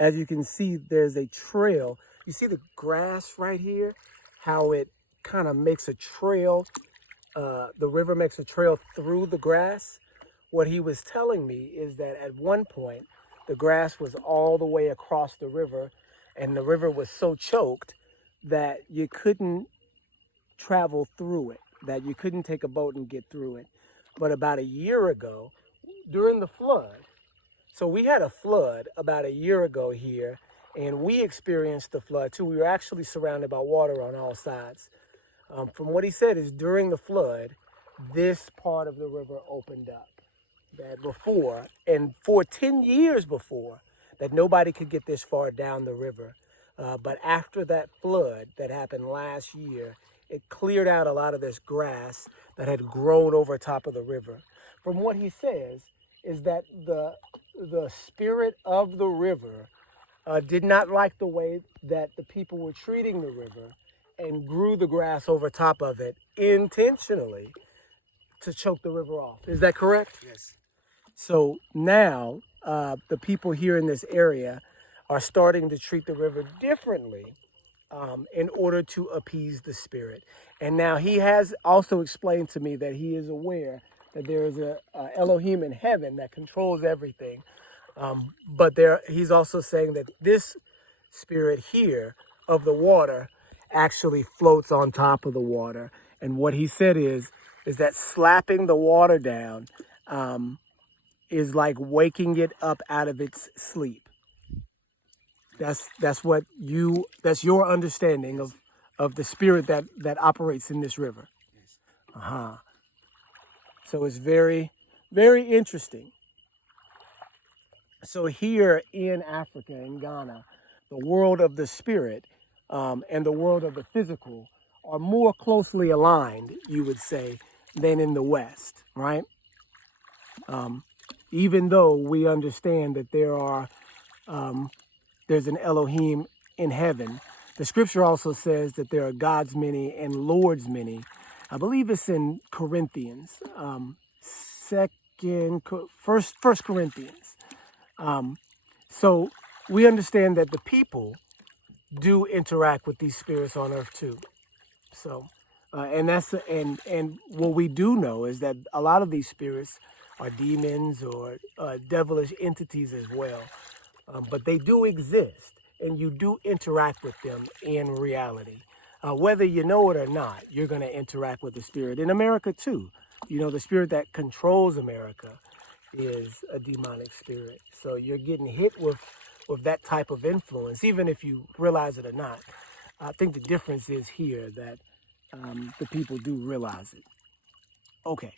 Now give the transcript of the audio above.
as you can see, there's a trail. You see the grass right here, how it kind of makes a trail. The river makes a trail through the grass. What he was telling me is that at one point, the grass was all the way across the river, and the river was so choked that you couldn't travel through it, that you couldn't take a boat and get through it. But about a year ago, during the flood, so we had a flood about a year ago here, and we experienced the flood too. We were actually surrounded by water on all sides. From what he said is during the flood, this part of the river opened up. That before, and for 10 years before, that nobody could get this far down the river. But after that flood that happened last year, it cleared out a lot of this grass that had grown over top of the river. From what he says is that the spirit of the river did not like the way that the people were treating the river and grew the grass over top of it intentionally to choke the river off. Is that correct? Yes. So now the people here in this area are starting to treat the river differently in order to appease the spirit. And now he has also explained to me that he is aware that there is a Elohim in heaven that controls everything. But he's also saying that this spirit here of the water actually floats on top of the water. And what he said is that slapping the water down is like waking it up out of its sleep. That's your understanding of the spirit that operates in this river. Yes. So it's very, very interesting. So here in Africa, in Ghana, the world of the spirit and the world of the physical are more closely aligned, you would say, than in the West, right? Even though we understand that there's an Elohim in heaven, the scripture also says that there are gods many and lords many. I believe it's in Corinthians, First Corinthians. So we understand that the people do interact with these spirits on earth too. So, and what we do know is that a lot of these spirits are demons or devilish entities as well. But they do exist, and you do interact with them in reality. Whether you know it or not, you're going to interact with the spirit. In America too, the spirit that controls America is a demonic spirit. So you're getting hit with that type of influence, even if you realize it or not. I think the difference is here that the people do realize it. Okay.